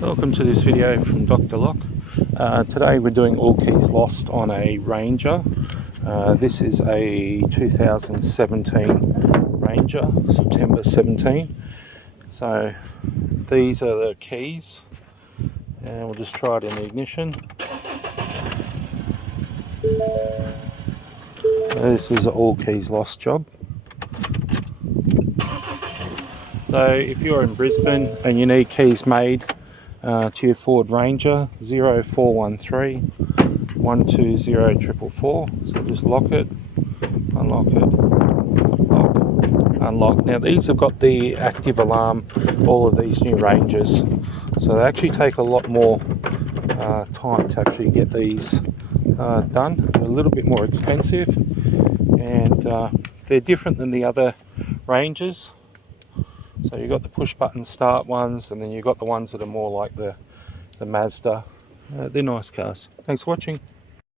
Welcome to this video from Dr. Lock. Today we're doing all keys lost on a Ranger. This is a 2017 Ranger, September 17. So these are the keys, and we'll just try it in the ignition. This is an all keys lost job. So if you're in Brisbane and you need keys made to your Ford Ranger, 0413 120 444. So just lock it, unlock it, lock, unlock. Now these have got the active alarm, all of these new Rangers, so they actually take a lot more time to actually get these done. They're a little bit more expensive, and they're different than the other Rangers. So you've got the push button start ones, and then you've got the ones that are more like the Mazda. They're nice cars. Thanks for watching.